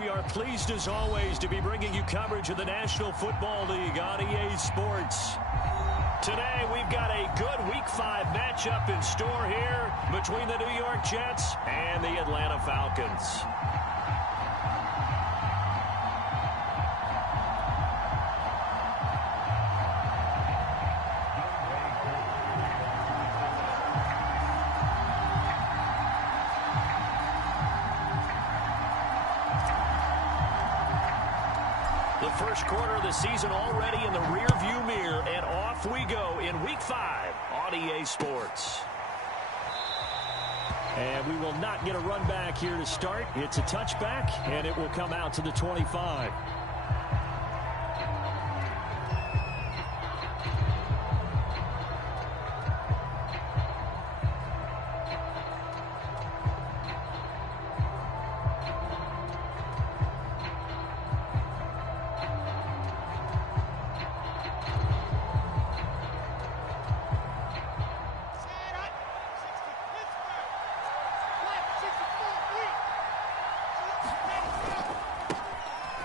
We are pleased as always to be bringing you coverage of the National Football League on EA Sports. Today we've got a good Week 5 matchup in store here between the New York Jets and the Atlanta Falcons. First quarter of the season already in the rear-view mirror, and off we go in Week 5 on EA Sports. And we will not get a run back here to start. It's a touchback, and it will come out to the 25.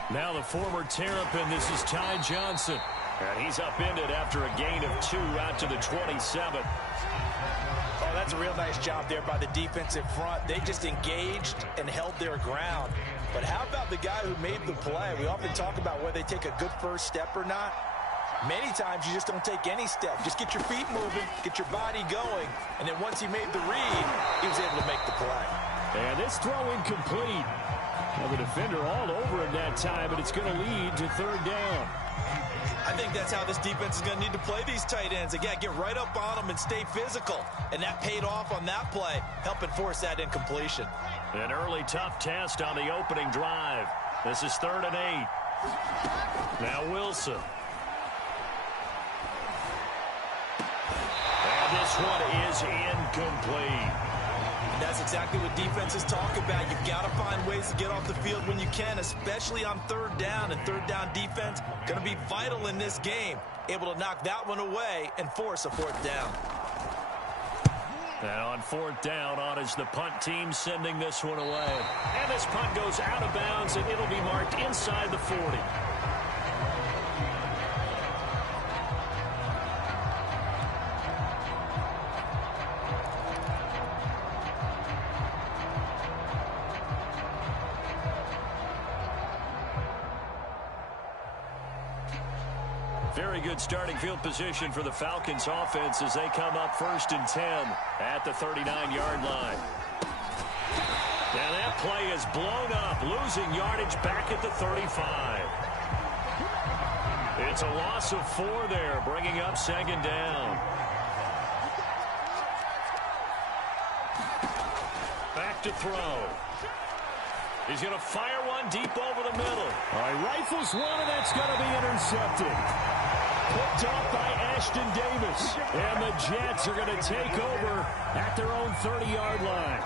Now the former Terrapin, this is Ty Johnson. And he's upended after a gain of 2 out to the 27. Oh, that's a real nice job there by the defensive front. They just engaged and held their ground. But how about the guy who made the play? We often talk about whether they take a good first step or not. Many times you just don't take any step. Just get your feet moving, get your body going, and then once he made the read, he was able to make the play. And this throw incomplete. Well, the defender all over it that time, but it's going to lead to third down. I think that's how this defense is going to need to play these tight ends. Again, get right up on them and stay physical. And that paid off on that play, helping force that incompletion. An early tough test on the opening drive. This is 3rd and 8. Now Wilson. And this one is incomplete. And that's exactly what defenses talk about. You've got to find ways to get off the field when you can, especially on 3rd down. And 3rd down defense going to be vital in this game. Able to knock that one away and force a 4th down. And on 4th down, on is the punt team sending this one away. And this punt goes out of bounds, and it'll be marked inside the 40. Very good starting field position for the Falcons offense as they come up 1st and 10 at the 39-yard line. And that play is blown up, losing yardage back at the 35. It's a loss of 4 there, bringing up 2nd down. Back to throw. He's going to fire one deep over the middle. All right, rifles one, and that's going to be intercepted. Picked off by Ashton Davis. And the Jets are going to take over at their own 30-yard line.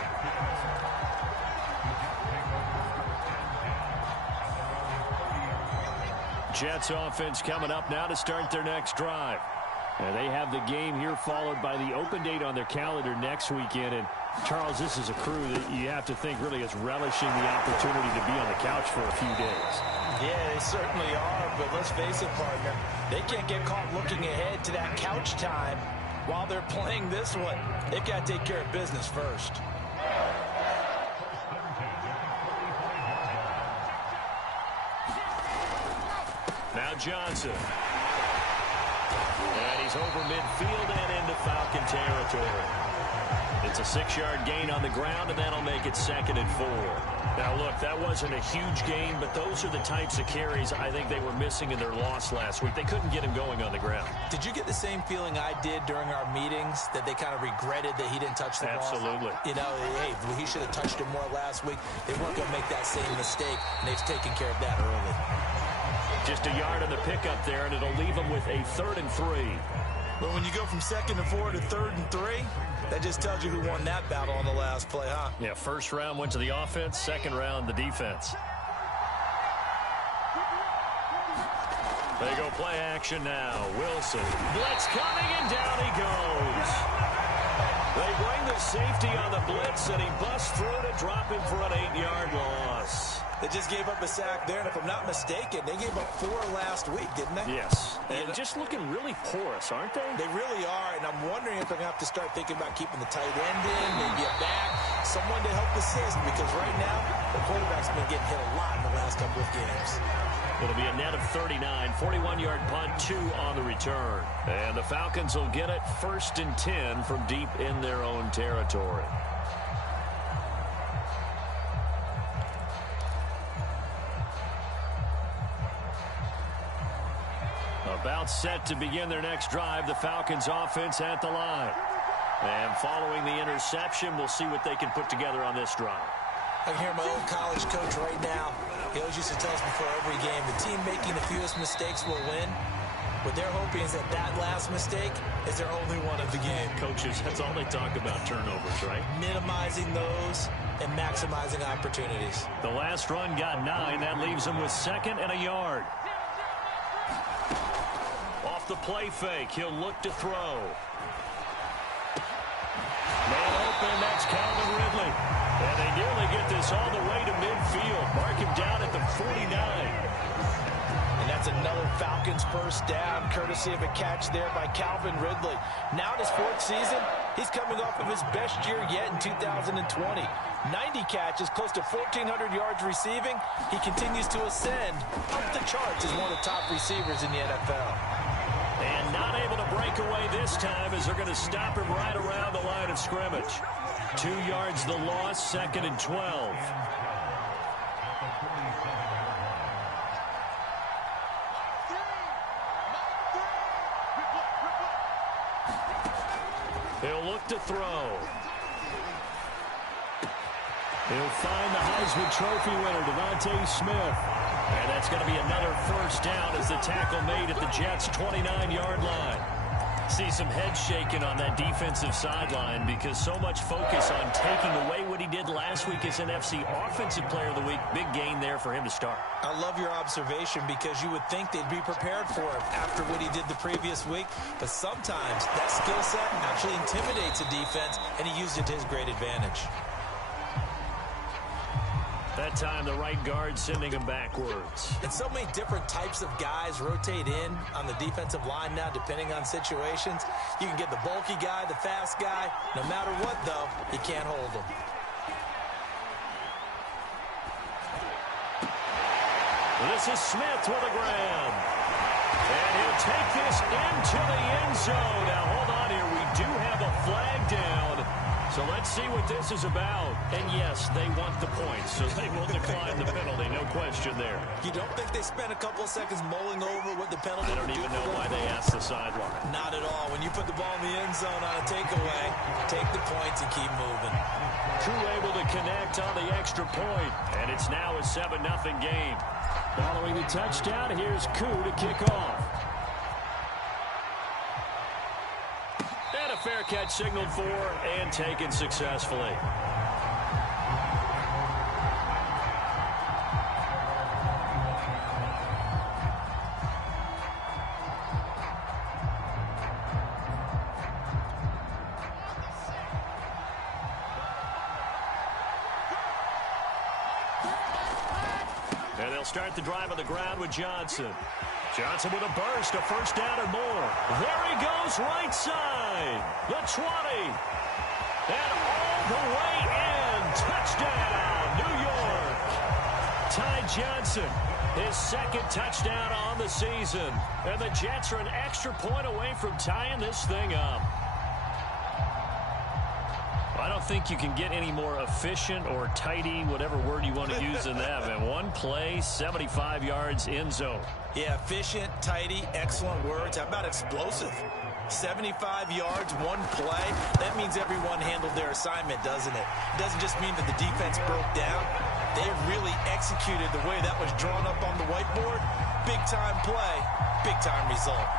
Jets offense coming up now to start their next drive. And they have the game here followed by the open date on their calendar next weekend. And Charles, this is a crew that you have to think really is relishing the opportunity to be on the couch for a few days. Yeah, they certainly are, but let's face it, partner. They can't get caught looking ahead to that couch time while they're playing this one. They've got to take care of business first. Now Johnson. And he's over midfield and into Falcon territory. It's a 6-yard gain on the ground, and that'll make it 2nd and 4. Now, look, that wasn't a huge gain, but those are the types of carries I think they were missing in their loss last week. They couldn't get him going on the ground. Did you get the same feeling I did during our meetings, that they kind of regretted that he didn't touch the ball? Absolutely. You know, hey, he should have touched it more last week. They weren't going to make that same mistake, and they've taken care of that early. Just a yard on the pickup there, and it'll leave them with a 3rd and 3. But when you go from 2nd and 4 to 3rd and 3, that just tells you who won that battle on the last play, huh? Yeah, 1st round went to the offense, 2nd round the defense. They go play action now. Wilson. Blitz coming, and down he goes. They bring the safety on the blitz, and he busts through to drop him for an 8-yard loss. They just gave up a sack there, and if I'm not mistaken, they gave up 4 last week, didn't they? Yes, and just looking really porous, aren't they? They really are, and I'm wondering if they're going to have to start thinking about keeping the tight end in, maybe a back, someone to help assist, because right now, the quarterback's been getting hit a lot in the last couple of games. It'll be a net of 39, 41-yard punt, 2 on the return. And the Falcons will get it 1st and 10 from deep in their own territory. About set to begin their next drive, the Falcons offense at the line. And following the interception, we'll see what they can put together on this drive. I can hear my old college coach right now. He always used to tell us before every game, the team making the fewest mistakes will win. What they're hoping is that that last mistake is their only one of the game. Coaches, that's all they talk about, turnovers, right? Minimizing those and maximizing opportunities. The last run got 9. That leaves them with 2nd and a yard. Off the play fake, he'll look to throw. Man open, that's Calvin Ridley. And they nearly get this all the way to midfield. Mark him down at the 49. And that's another Falcons first down, courtesy of a catch there by Calvin Ridley. Now in his 4th season, he's coming off of his best year yet in 2020. 90 catches, close to 1,400 yards receiving. He continues to ascend up the charts as one of the top receivers in the NFL. And not able to break away this time as they're going to stop him right around the line of scrimmage. 2 yards the loss, 2nd and 12. He'll look to throw. He'll find the Heisman Trophy winner, Devontae Smith. And that's going to be another first down as the tackle made at the Jets' 29-yard line. See some head shaking on that defensive sideline because so much focus on taking away what he did last week as an NFC Offensive Player of the Week. Big gain there for him to start. I love your observation because you would think they'd be prepared for him after what he did the previous week. But sometimes that skill set actually intimidates a defense, and he used it to his great advantage. That time, the right guard sending him backwards. And so many different types of guys rotate in on the defensive line now, depending on situations. You can get the bulky guy, the fast guy. No matter what, though, he can't hold him. This is Smith with a grab. And he'll take this into the end zone. Now, hold on here. We do have a flag down. So let's see what this is about. And yes, they want the points, so they will decline the penalty. No question there. You don't think they spent a couple of seconds mulling over what the penalty I don't even know why they asked the sideline. Not at all. When you put the ball in the end zone on a takeaway, take the points and keep moving. Koo able to connect on the extra point, and it's now a 7-0 game. Following the touchdown, here's Koo to kick off. And a fair catch signaled for and taken successfully. And they'll start the drive on the ground with Johnson. Johnson with a burst, a first down or more. There he goes, right side. The 20. And all the way in. Touchdown, New York. Ty Johnson, his second touchdown on the season. And the Jets are an extra point away from tying this thing up. I don't think you can get any more efficient or tidy, whatever word you want to use in that. And one play, 75 yards, end zone. Yeah, efficient, tidy, excellent words. How about explosive? 75 yards, one play. That means everyone handled their assignment, doesn't it? It doesn't just mean that the defense broke down. They really executed the way that was drawn up on the whiteboard. Big-time play, big-time result.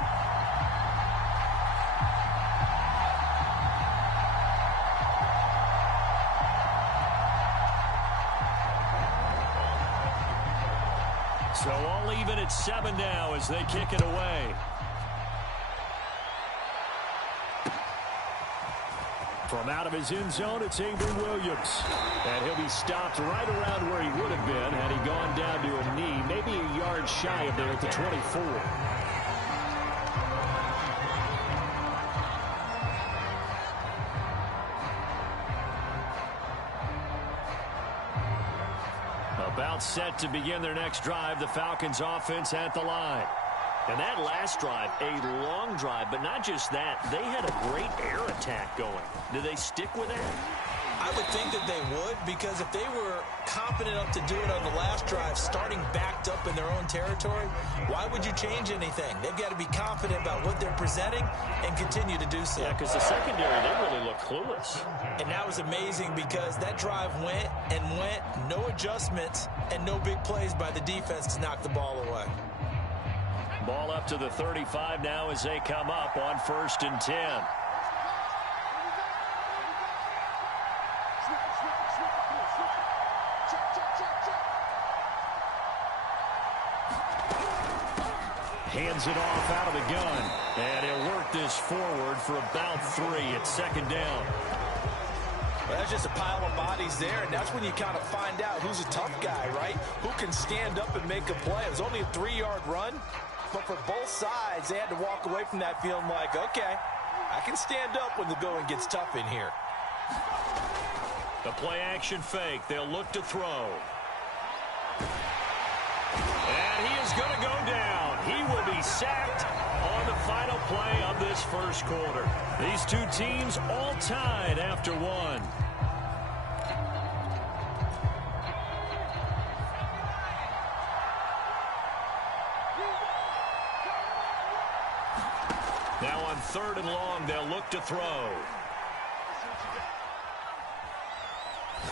So all even at 7 now as they kick it away. From out of his end zone, it's Avery Williams. And he'll be stopped right around where he would have been had he gone yards shy of there at the 24. About set to begin their next drive, the Falcons offense at the line. And that last drive, a long drive, but not just that, they had a great air attack going. Do they stick with that? I would think that they would, because if they were confident enough to do it on the last drive, starting backed up in their own territory, why would you change anything? They've got to be confident about what they're presenting and continue to do so. Yeah, because the secondary, they really look clueless. And that was amazing because that drive went and went, no adjustments, and no big plays by the defense to knock the ball away. Ball up to the 35 now as they come up on 1st and 10. Hands it off out of the gun. And he'll work this forward for about 3 at 2nd down. Well, that's just a pile of bodies there, and that's when you kind of find out who's a tough guy, right? Who can stand up and make a play. It was only a 3-yard run, but for both sides, they had to walk away from that feeling like, okay, I can stand up when the going gets tough in here. The play-action fake. They'll look to throw. And he is going to go down. He will be sacked on the final play of this first quarter. These two teams all tied after one. Now on 3rd and long, they'll look to throw.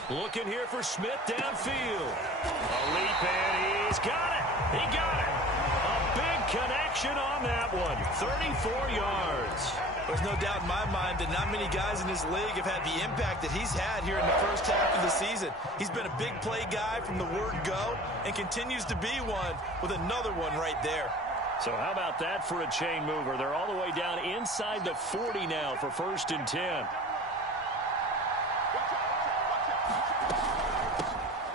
Looking here for Smith downfield. A leap, and he's got it. He got it. A big connection on that one. 34 yards. There's no doubt in my mind that not many guys in this league have had the impact that he's had here in the first half of the season. He's been a big play guy from the word go and continues to be one with another one right there. So how about that for a chain mover? They're all the way down inside the 40 now for 1st and 10.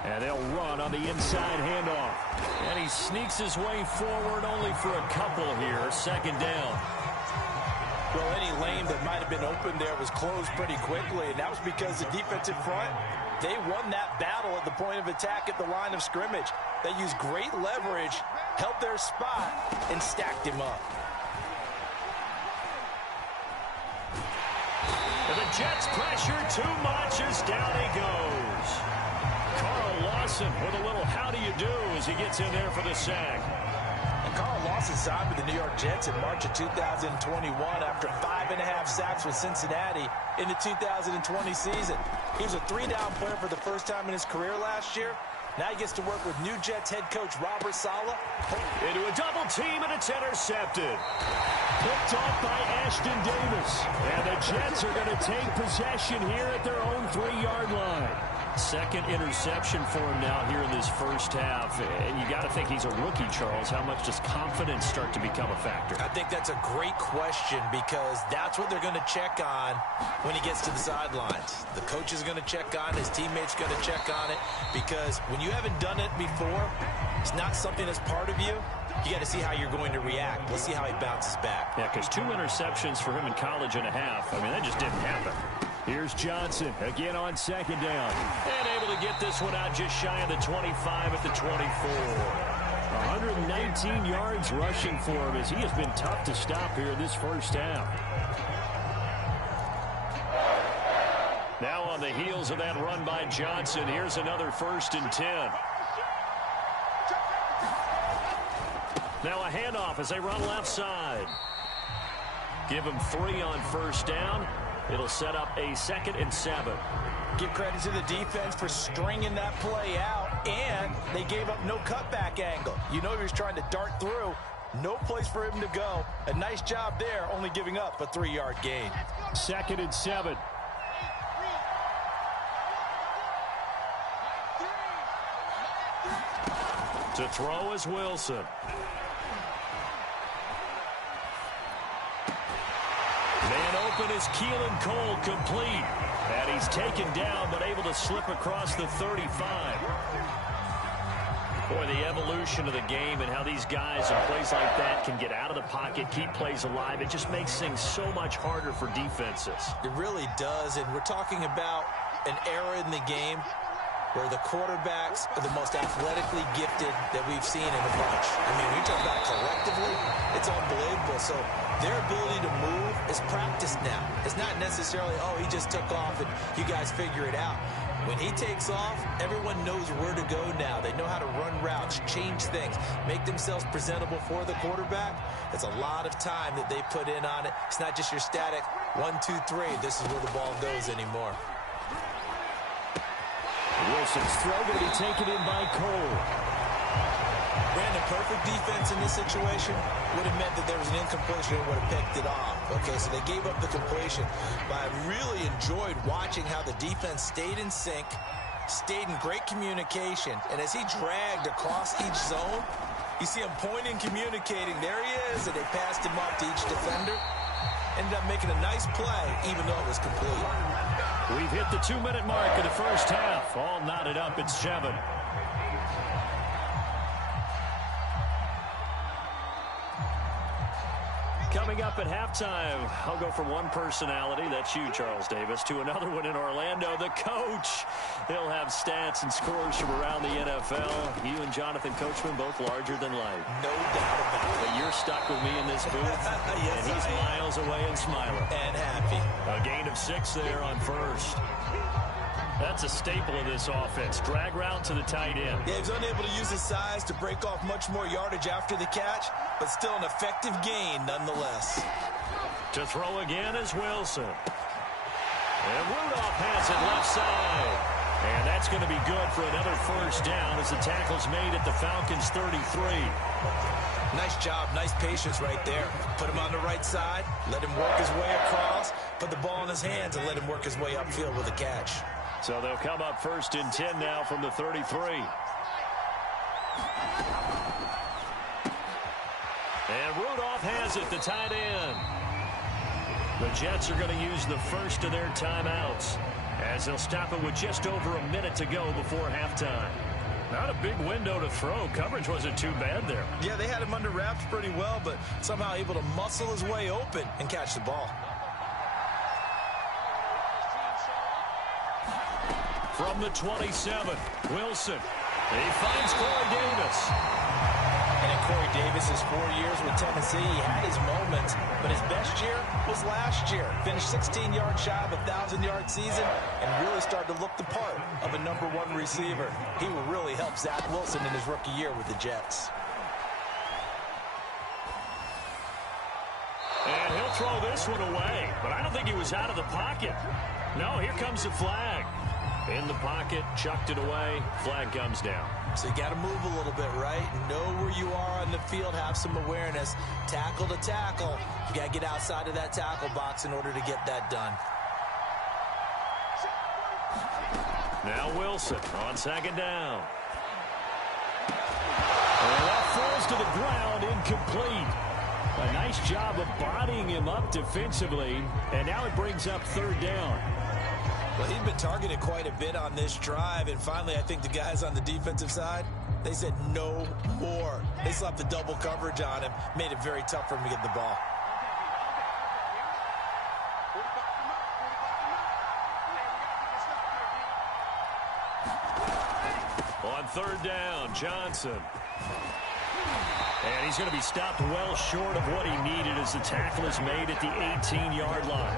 And they'll run on the inside handoff. And he sneaks his way forward only for a couple here. 2nd down. Well, any lane that might have been open there was closed pretty quickly, and that was because the defensive front, they won that battle at the point of attack at the line of scrimmage. They used great leverage, held their spot, and stacked him up. And the Jets pressure too much as down he goes. Carl Lawson with a little how do you do as he gets in there for the sack. And Carl Lawson signed with the New York Jets in March of 2021 after 5.5 sacks with Cincinnati in the 2020 season. He was a 3-down player for the first time in his career last year. Now he gets to work with new Jets head coach Robert Saleh. Into a double team, and it's intercepted. Picked off by Ashton Davis. And the Jets are going to take possession here at their own 3-yard line. 2nd interception for him now here in this first half. And you got to think he's a rookie, Charles. How much does confidence start to become a factor? I think that's a great question because that's what they're going to check on when he gets to the sidelines. The coach is going to check on it. His teammates going to check on it because when you haven't done it before, it's not something that's part of you. You got to see how you're going to react. Let's see how he bounces back. Yeah, because 2 interceptions for him in college and a half. I mean, that just didn't happen. Here's Johnson again on 2nd down. And able to get this one out just shy of the 25 at the 24. 119 yards rushing for him as he has been tough to stop here in this first half. Now on the heels of that run by Johnson, here's another 1st and 10. Now a handoff as they run left side. Give him 3 on 1st down. It'll set up a 2nd and 7. Give credit to the defense for stringing that play out, and they gave up no cutback angle. You know he was trying to dart through. No place for him to go. A nice job there, only giving up a 3-yard gain. 2nd and 7. To throw is Wilson. Man open is Keelan Cole, complete. And he's taken down but able to slip across the 35. Boy, the evolution of the game and how these guys in plays like that can get out of the pocket, keep plays alive, it just makes things so much harder for defenses. It really does, and we're talking about an era in the game where the quarterbacks are the most athletically gifted that we've seen in a bunch. I mean, we talk about collectively, it's unbelievable. So their ability to move is practiced now. It's not necessarily, oh, he just took off and you guys figure it out. When he takes off, everyone knows where to go now. They know how to run routes, change things, make themselves presentable for the quarterback. It's a lot of time that they put in on it. It's not just your static 1, 2, 3. This is where the ball goes anymore. Wilson's throw going to be taken in by Cole. Brandon, perfect defense in this situation would have meant that there was an incompletion and would have picked it off. Okay, so they gave up the completion. But I really enjoyed watching how the defense stayed in sync, stayed in great communication, and as he dragged across each zone, you see him pointing, communicating. There he is, and they passed him off to each defender. Ended up making a nice play, even though it was complete. We've hit the 2-minute mark of the first half. All knotted up at 7. Coming up at halftime, I'll go from one personality, that's you, Charles Davis, to another one in Orlando, the coach. He'll have stats and scores from around the NFL. You and Jonathan Coachman, both larger than life. No doubt about it. But you're stuck with me in this booth, yes, and he's miles away and smiling. And happy. A gain of 6 there on first. That's a staple of this offense. Drag route to the tight end. Yeah, he was unable to use his size to break off much more yardage after the catch, but still an effective gain nonetheless. To throw again is Wilson. And Rudolph has it left side. And that's going to be good for another first down as the tackle's made at the Falcons' 33. Nice job, nice patience right there. Put him on the right side, let him work his way across, put the ball in his hands, and let him work his way upfield with a catch. So they'll come up first and 10 now from the 33. And Rudolph has it, the tight end. The Jets are going to use the first of their timeouts as they'll stop it with just over a minute to go before halftime. Not a big window to throw. Coverage wasn't too bad there. Yeah, they had him under wraps pretty well, but somehow able to muscle his way open and catch the ball. From the 27, Wilson. He finds Corey Davis. And in Corey Davis's 4 years with Tennessee, he had his moments, but his best year was last year. Finished 16 yards shy of a 1,000-yard season and really started to look the part of a #1 receiver. He will really help Zach Wilson in his rookie year with the Jets. And he'll throw this one away, but I don't think he was out of the pocket. No, here comes the flag. In the pocket, chucked it away, flag comes down. So you got to move a little bit, right? Know where you are on the field, have some awareness. Tackle to tackle. You got to get outside of that tackle box in order to get that done. Now Wilson on second down. And that falls to the ground, incomplete. A nice job of bodying him up defensively, and now it brings up third down. Well, he'd been targeted quite a bit on this drive, and finally I think the guys on the defensive side, they said no more. They slapped the double coverage on him, made it very tough for him to get the ball. On third down, Johnson. And he's going to be stopped well short of what he needed as the tackle is made at the 18-yard line.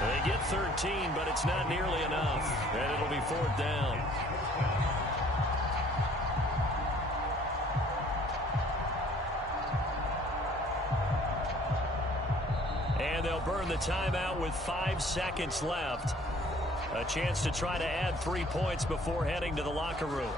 They get 13, but it's not nearly enough, and it'll be fourth down. And they'll burn the timeout with 5 seconds left. A chance to try to add 3 points before heading to the locker room.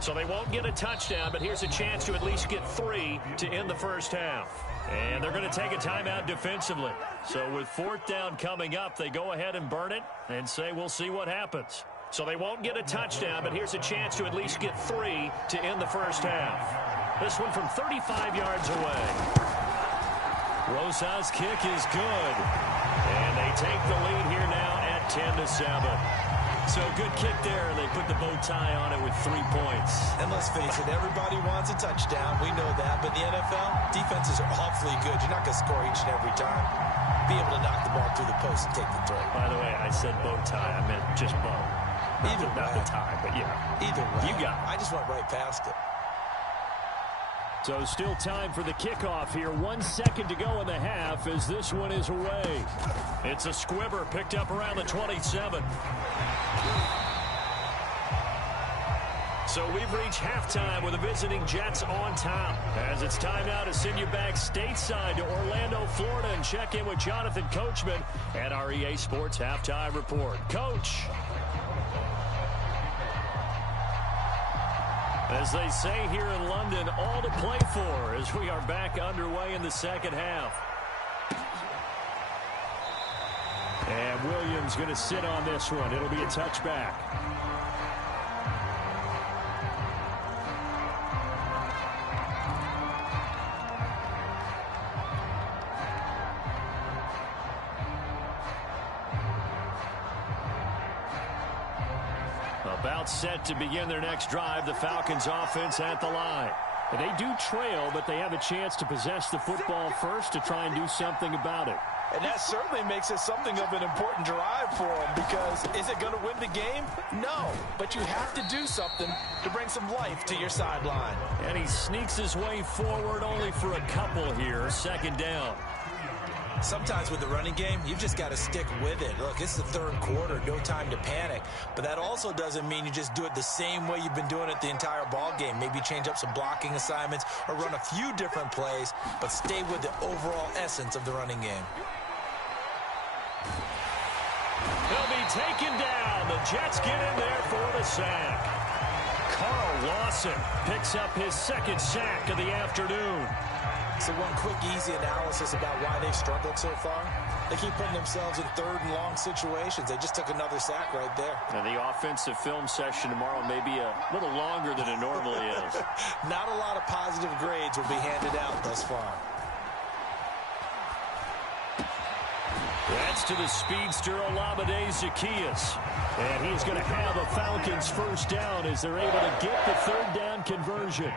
So they won't get a touchdown, but here's a chance to at least get 3 to end the first half. And they're going to take a timeout defensively. So with fourth down coming up, they go ahead and burn it and say we'll see what happens. So they won't get a touchdown, but here's a chance to at least get 3 to end the first half. This one from 35 yards away. Rosa's kick is good. And they take the lead here now at 10-7. So good kick there, and they put the bow tie on it with 3 points. And let's face it, everybody wants a touchdown. We know that. But in the NFL, defenses are awfully good. You're not going to score each and every time. Be able to knock the ball through the post and take the throw. By the way, I said bow tie. I meant just bow. Not the tie, but yeah. Either way. You got it. I just went right past it. So still time for the kickoff here. 1 second to go in the half as this one is away. It's a squibber picked up around the 27. So we've reached halftime with the visiting Jets on top. As it's time now to send you back stateside to Orlando, Florida, and check in with Jonathan Coachman at our EA Sports Halftime Report. Coach. As they say here in London, all to play for as we are back underway in the second half. And Williams going to sit on this one. It'll be a touchback. About set to begin their next drive. The Falcons offense at the line. They do trail, but they have a chance to possess the football first to try and do something about it. And that certainly makes it something of an important drive for them, because is it going to win the game? No, but you have to do something to bring some life to your sideline. And he sneaks his way forward only for a couple here. Second down. Sometimes with the running game, you've just got to stick with it. Look, it's the third quarter, no time to panic. But that also doesn't mean you just do it the same way you've been doing it the entire ball game. Maybe change up some blocking assignments or run a few different plays, but stay with the overall essence of the running game. He'll be taken down. The Jets get in there for the sack. Carl Lawson picks up his second sack of the afternoon. So one quick, easy analysis about why they've struggled so far. They keep putting themselves in third and long situations. They just took another sack right there. And the offensive film session tomorrow may be a little longer than it normally is. Not a lot of positive grades will be handed out thus far. That's to the speedster Olamide Zaccheaus. And he's going to have a Falcons first down as they're able to get the third down conversion.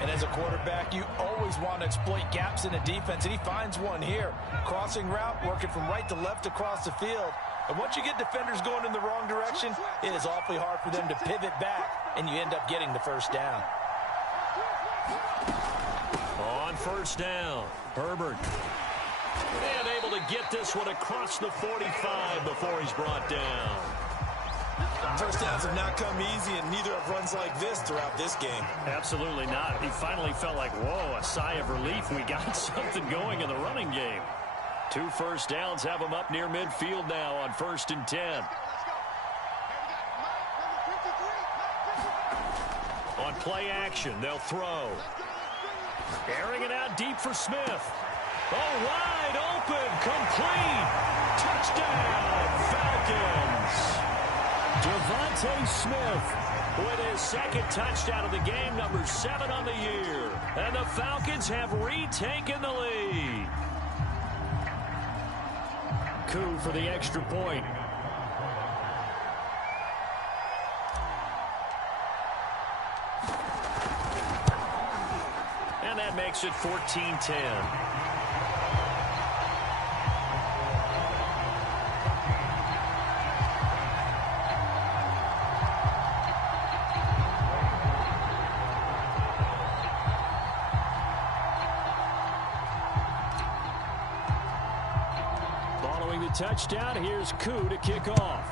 And as a quarterback, you always want to exploit gaps in the defense, and he finds one here. Crossing route, working from right to left across the field. And once you get defenders going in the wrong direction, it is awfully hard for them to pivot back, and you end up getting the first down. On first down, Herbert. And able to get this one across the 45 before he's brought down. First downs have not come easy, and neither have runs like this throughout this game. Absolutely not. He finally felt like, whoa, a sigh of relief. We got something going in the running game. 2 first downs have him up near midfield now on 1st and 10. On play action, they'll throw. Airing it out deep for Smith. Oh, wide open, complete. Touchdown, Falcons. Devontae Smith with his second touchdown of the game, number 7 on the year. And the Falcons have retaken the lead. Coup for the extra point. And that makes it 14-10. Touchdown. Here's Koo to kick off.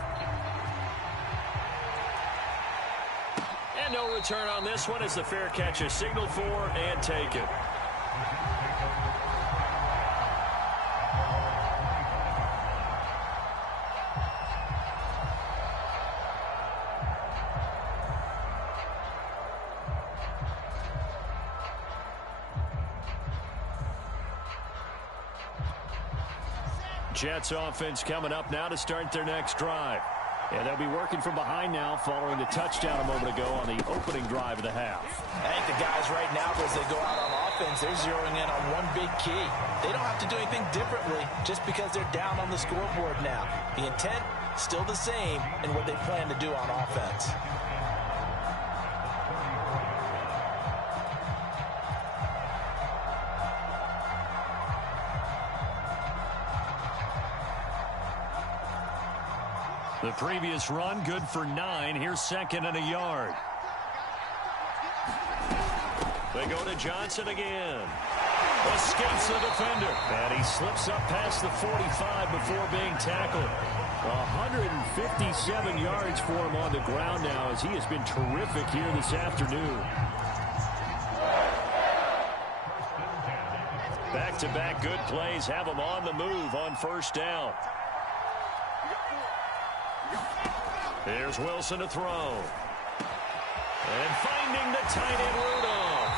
And no return on this one as the fair catch is signaled for and taken. Jets offense coming up now to start their next drive. And they'll be working from behind now following the touchdown a moment ago on the opening drive of the half. I think the guys right now, as they go out on offense, they're zeroing in on one big key. They don't have to do anything differently just because they're down on the scoreboard now. The intent still the same in what they plan to do on offense. The previous run, good for 9. Here's second and a yard. They go to Johnson again. Escapes the defender. And he slips up past the 45 before being tackled. 157 yards for him on the ground now as he has been terrific here this afternoon. Back-to-back good plays have him on the move on first down. Here's Wilson to throw. And finding the tight end Rudolph.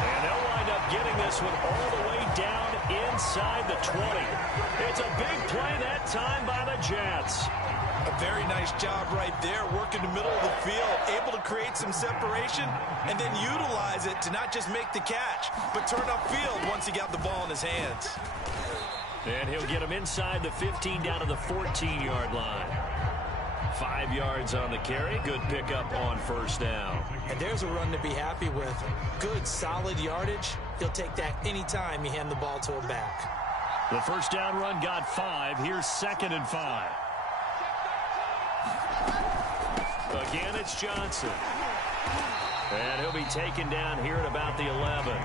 And they'll wind up getting this one all the way down inside the 20. It's a big play that time by the Jets. A very nice job right there, working the middle of the field, able to create some separation, and then utilize it to not just make the catch, but turn upfield once he got the ball in his hands. And he'll get him inside the 15 down to the 14-yard line. 5 yards on the carry. Good pickup on first down. And there's a run to be happy with. Good, solid yardage. He'll take that anytime you hand the ball to him back. The first down run got 5. Here's second and 5. Again, it's Johnson. And he'll be taken down here at about the 11.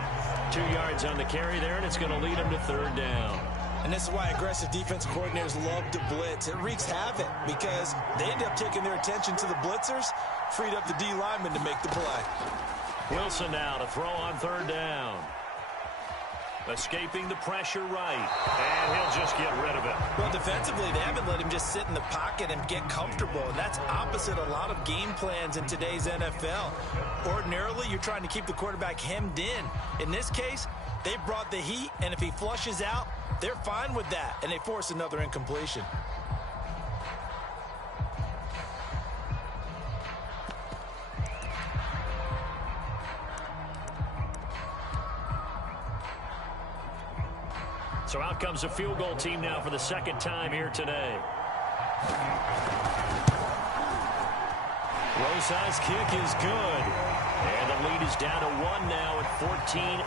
2 yards on the carry there, and it's going to lead him to third down. And this is why aggressive defensive coordinators love to blitz. It wreaks havoc because they end up taking their attention to the blitzers, freed up the D lineman to make the play. Wilson now to throw on third down. Escaping the pressure right. And he'll just get rid of it. Well, defensively, they haven't let him just sit in the pocket and get comfortable. And that's opposite a lot of game plans in today's NFL. Ordinarily, you're trying to keep the quarterback hemmed in. In this case, they brought the heat, and if he flushes out, they're fine with that, and they force another incompletion. So out comes a field goal team now for the second time here today. Rosa's kick is good. And the lead is down to 1 now at 14-13.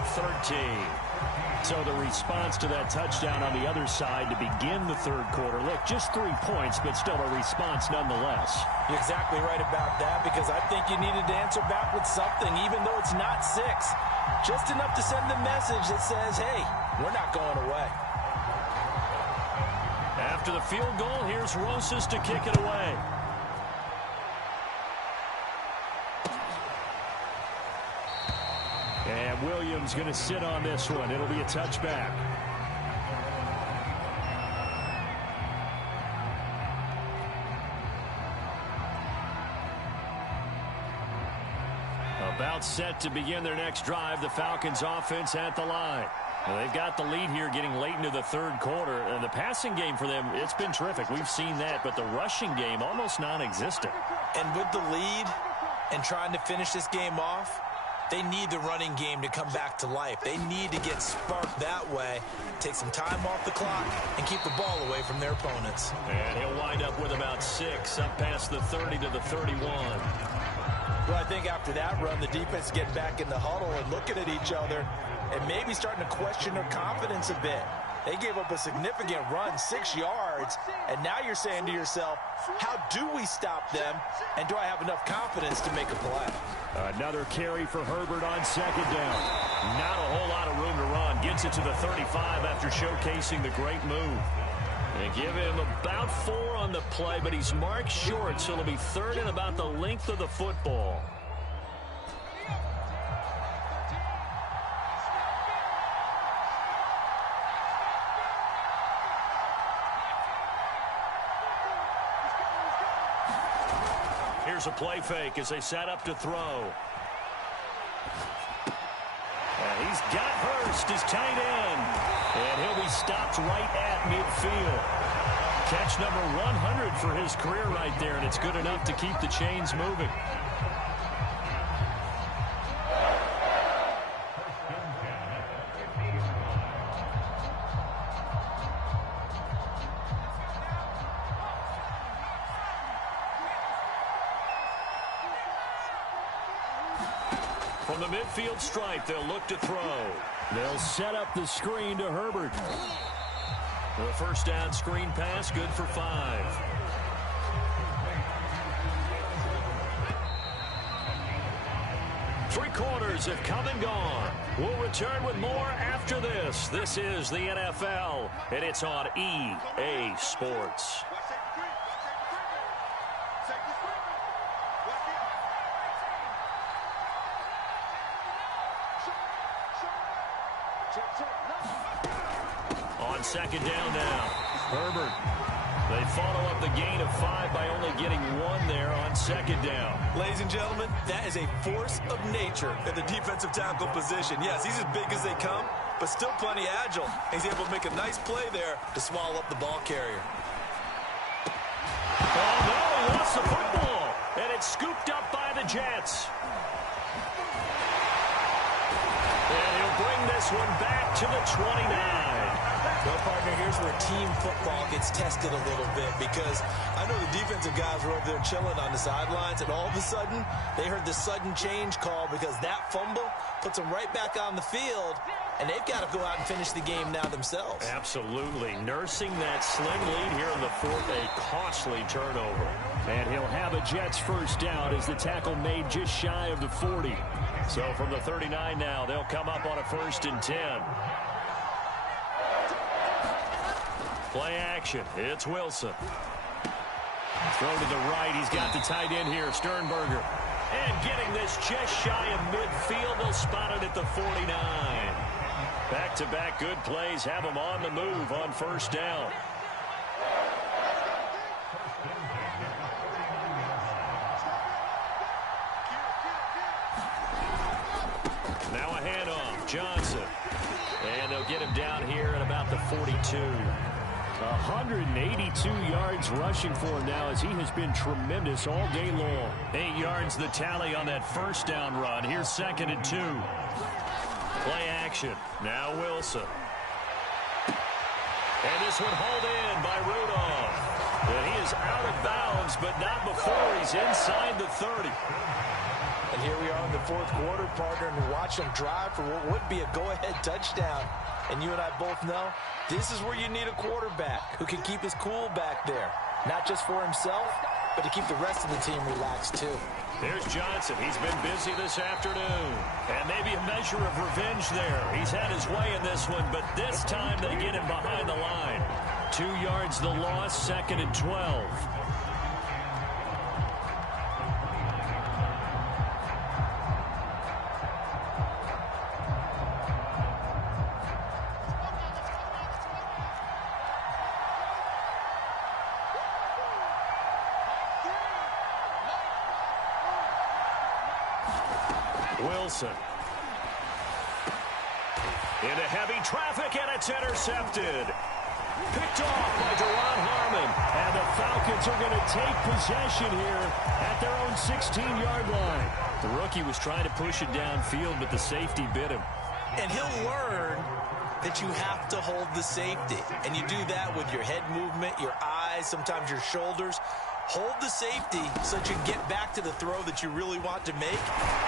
So the response to that touchdown on the other side to begin the third quarter. Look, just 3 points, but still a response nonetheless. You're exactly right about that, because I think you needed to answer back with something, even though it's not 6. Just enough to send the message that says, hey, we're not going away. After the field goal, here's Rosas to kick it away. And Williams going to sit on this one. It'll be a touchback. About set to begin their next drive. The Falcons offense at the line. Well, they've got the lead here getting late into the third quarter. And the passing game for them, it's been terrific. We've seen that. But the rushing game, almost non-existent. And with the lead and trying to finish this game off, they need the running game to come back to life. They need to get sparked that way, take some time off the clock, and keep the ball away from their opponents. And he'll wind up with about 6, up past the 30 to the 31. Well, I think after that run, the defense get back in the huddle and looking at each other and maybe starting to question their confidence a bit. They gave up a significant run, 6 yards, and now you're saying to yourself, how do we stop them, and do I have enough confidence to make a play? Another carry for Herbert on second down. Not a whole lot of room to run. Gets it to the 35 after showcasing the great move. They give him about 4 on the play, but he's marked short, so it'll be third and about the length of the football. Here's a play fake as they set up to throw. And he's got Hurst, his tight end. And he'll be stopped right at midfield. Catch number 100 for his career right there, and it's good enough to keep the chains moving. From the midfield stripe, they'll look to throw. They'll set up the screen to Herbert. The first down screen pass, good for 5. Three quarters have come and gone. We'll return with more after this. This is the NFL, and it's on EA Sports. On second down now, Herbert. They follow up the gain of 5 by only getting 1 there on second down. Ladies and gentlemen, that is a force of nature at the defensive tackle position. Yes, he's as big as they come, but still plenty agile. He's able to make a nice play there to swallow up the ball carrier. Oh, no, he lost the football, and it's scooped up by the Jets. And he'll bring this one back to the 29. Well, partner, here's where team football gets tested a little bit, because I know the defensive guys were over there chilling on the sidelines, and all of a sudden, they heard the sudden change call because that fumble puts them right back on the field, and they've got to go out and finish the game now themselves. Absolutely. Nursing that slim lead here in the fourth, a costly turnover. And he'll have a Jets first down as the tackle made just shy of the 40. So from the 39 now, they'll come up on a 1st and 10. Play action. It's Wilson. Throw to the right. He's got the tight end here, Sternberger. And getting this just shy of midfield. They'll spot it at the 49. Back-to-back good plays have them on the move on first down. Now a handoff. Johnson. And they'll get him down here at about the 42. 182 yards rushing for him now as he has been tremendous all day long. 8 yards the tally on that first down run. Here's 2nd and 2. Play action. Now Wilson. And this one hauled in by Rudolph. And he is out of bounds, but not before he's inside the 30. And here we are in the fourth quarter, partner, and watch them drive for what would be a go-ahead touchdown. And you and I both know this is where you need a quarterback who can keep his cool back there. Not just for himself, but to keep the rest of the team relaxed too. There's Johnson. He's been busy this afternoon. And maybe a measure of revenge there. He's had his way in this one, but this time they get him behind the line. 2 yards the loss, 2nd and 12. Wilson. Into heavy traffic, and it's intercepted. Picked off by Deron Harmon. And the Falcons are going to take possession here at their own 16-yard line. The rookie was trying to push it downfield, but the safety bit him. And he'll learn that you have to hold the safety. And you do that with your head movement, your eyes, sometimes your shoulders. Hold the safety so that you can get back to the throw that you really want to make.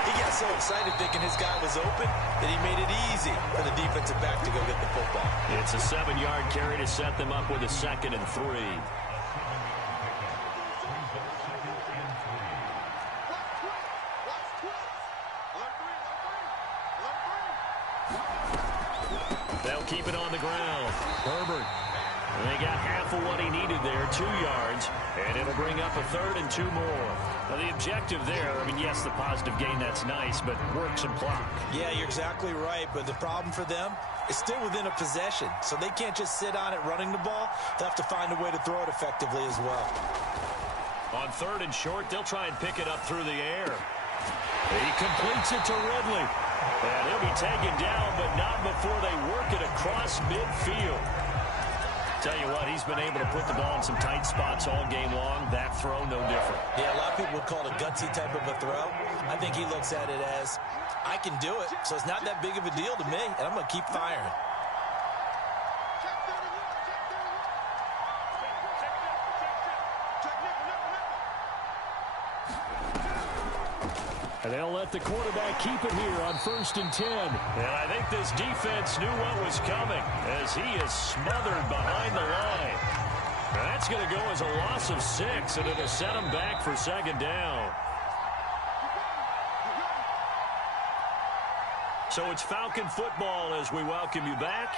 He got so excited thinking his guy was open that he made it easy for the defensive back to go get the football. It's a 7-yard carry to set them up with a 2nd and 3. They'll keep it on the ground. Herbert. And they got half of what he needed there, 2 yards, and it'll bring up a 3rd and 2 more. Now, the objective there, I mean, yes, the positive gain, that's nice, but work some clock. Yeah, you're exactly right, but the problem for them is still within a possession, so they can't just sit on it running the ball. They'll have to find a way to throw it effectively as well. On 3rd and short, they'll try and pick it up through the air. He completes it to Ridley. And he'll be taken down, but not before they work it across midfield. Tell you what, he's been able to put the ball in some tight spots all game long. That throw, no different. Yeah, a lot of people would call it a gutsy type of a throw. I think he looks at it as, I can do it, so it's not that big of a deal to me, and I'm going to keep firing. And they'll let the quarterback keep it here on 1st and 10. And I think this defense knew what was coming as he is smothered behind the line. And that's going to go as a loss of 6, and it'll set him back for 2nd down. So it's Falcon football as we welcome you back.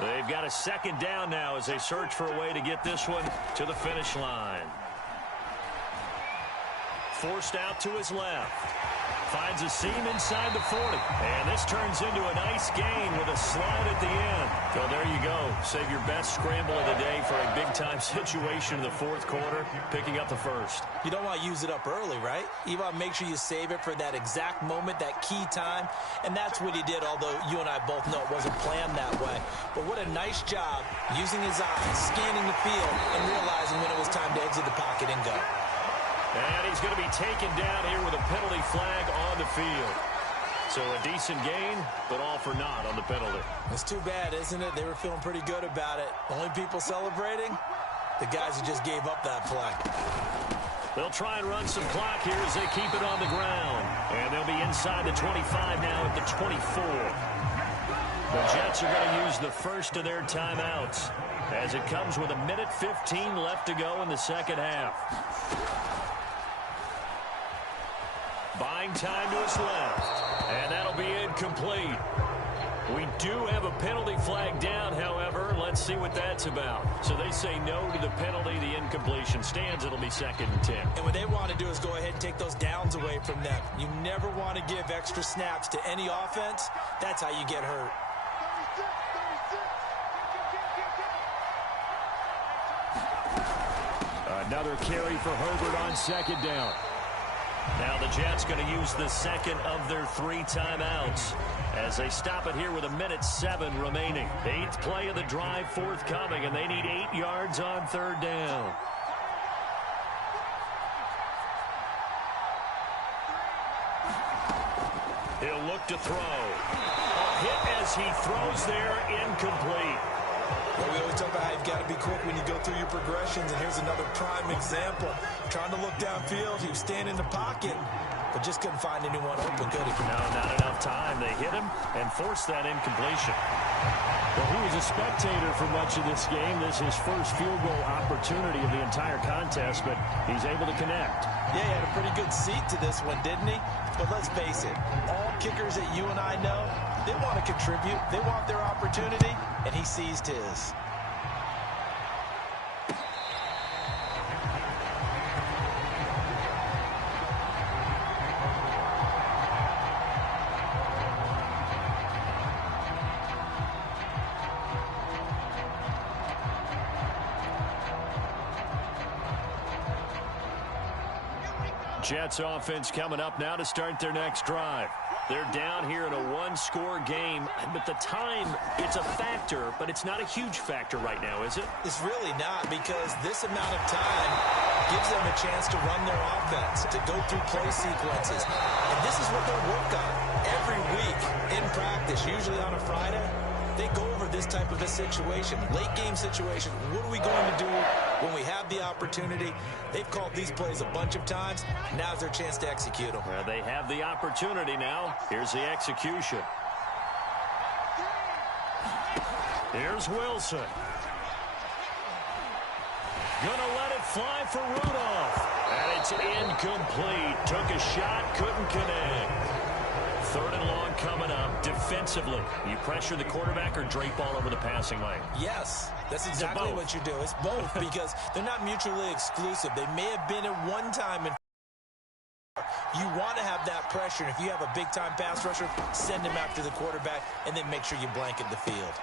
They've got a 2nd down now as they search for a way to get this one to the finish line. Forced out to his left. Finds a seam inside the 40. And this turns into a nice gain with a slide at the end. So there you go. Save your best scramble of the day for a big-time situation in the 4th quarter, picking up the 1st. You don't want to use it up early, right? You want to make sure you save it for that exact moment, that key time. And that's what he did, although you and I both know it wasn't planned that way. But what a nice job using his eyes, scanning the field, and realizing when it was time to exit the pocket and go. And he's going to be taken down here with a penalty flag on the field. So a decent gain, but all for naught on the penalty. It's too bad, isn't it? They were feeling pretty good about it. Only people celebrating? The guys who just gave up that play. They'll try and run some clock here as they keep it on the ground. And they'll be inside the 25 now at the 24. The Jets are going to use the first of their timeouts as it comes with 1:15 left to go in the 2nd half. Buying time to his left, and that'll be incomplete. We do have a penalty flag down, however. Let's see what that's about. So they say no to the penalty. The incompletion stands. It'll be 2nd and 10. And what they want to do is go ahead and take those downs away from them. You never want to give extra snaps to any offense. That's how you get hurt. Another carry for Herbert on 2nd down. Now the Jets going to use the 2nd of their 3 timeouts as they stop it here with 1:07 remaining. 8th play of the drive forthcoming, and they need 8 yards on 3rd down. He'll look to throw. A hit as he throws there, incomplete. Well, we always talk about how you've got to be quick when you go through your progressions, and here's another prime example. Trying to look downfield, he was standing in the pocket, but just couldn't find anyone open, could he? No, not enough time. They hit him and forced that incompletion. Well, he was a spectator for much of this game. This is his first field goal opportunity of the entire contest, but he's able to connect. Yeah, he had a pretty good seat to this one, didn't he? But let's face it, all kickers that you and I know, they want to contribute. They want their opportunity, and he seized his. Jets offense coming up now to start their next drive. They're down here in a 1-score game, but the time, it's a factor, but it's not a huge factor right now, is it? It's really not, because this amount of time gives them a chance to run their offense, to go through play sequences. And this is what they'll work on every week in practice, usually on a Friday. They go over this type of a situation, late game situation. What are we going to do when we have the opportunity? They've called these plays a bunch of times. Now's their chance to execute them. Well, they have the opportunity now. Here's the execution. Here's Wilson. Gonna let it fly for Rudolph. And it's incomplete. Took a shot, couldn't connect. 3rd and long coming up. Defensively, you pressure the quarterback or drape all over the passing lane? Yes, that's exactly what you do. It's both, because they're not mutually exclusive. They may have been at one time in. You want to have that pressure, and if you have a big-time pass rusher, send him after the quarterback, and then make sure you blanket the field.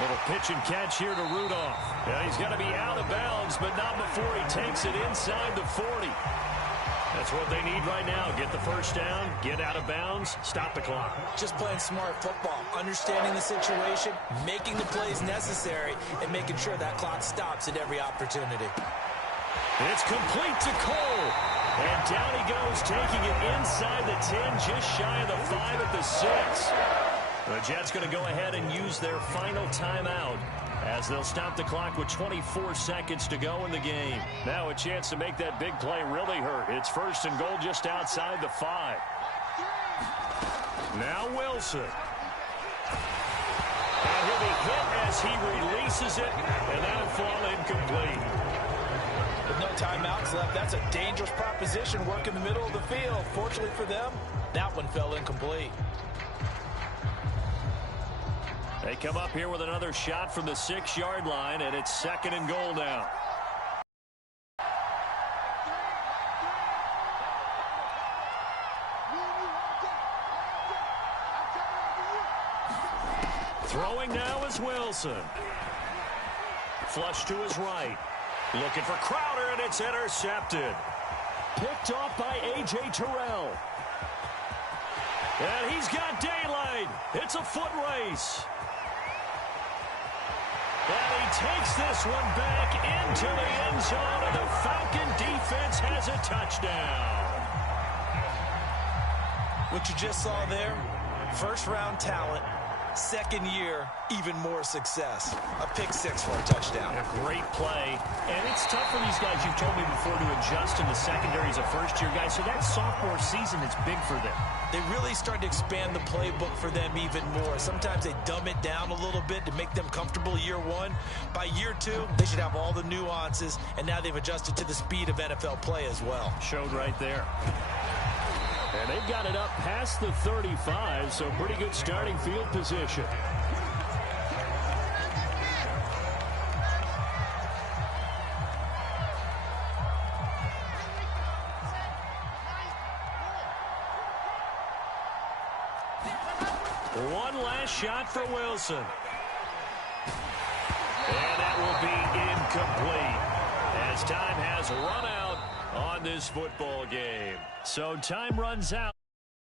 Little pitch and catch here to Rudolph. Yeah, he's got to be out of bounds, but not before he takes it inside the 40. That's what they need right now. Get the first down, get out of bounds, stop the clock. Just playing smart football, understanding the situation, making the plays necessary, and making sure that clock stops at every opportunity. It's complete to Cole. And down he goes, taking it inside the 10, just shy of the 5 at the 6. The Jets going to go ahead and use their final timeout as they'll stop the clock with 24 seconds to go in the game. Now a chance to make that big play really hurt. It's 1st and goal just outside the 5. Now Wilson. And he'll be hit as he releases it, and that'll fall incomplete. With no timeouts left, that's a dangerous proposition. Work in the middle of the field. Fortunately for them, that one fell incomplete. They come up here with another shot from the 6-yard line, and it's 2nd and goal now. Throwing now is Wilson. Flush to his right. Looking for Crowder, and it's intercepted. Picked off by A.J. Terrell. And he's got daylight. It's a foot race. And he takes this one back into the end zone, and the Falcon defense has a touchdown. What you just saw there, first-round talent, second year, even more success. A pick 6 for a touchdown. A great play. And it's tough for these guys, you've told me before, to adjust in the secondary as a first-year guy. So that sophomore season is big for them. They really started to expand the playbook for them even more. Sometimes they dumb it down a little bit to make them comfortable year 1. By year 2, they should have all the nuances, and now they've adjusted to the speed of NFL play as well. Showed right there. And they've got it up past the 35, so pretty good starting field position. One last shot for Wilson. And that will be incomplete, as time has run out on this football game. So time runs out.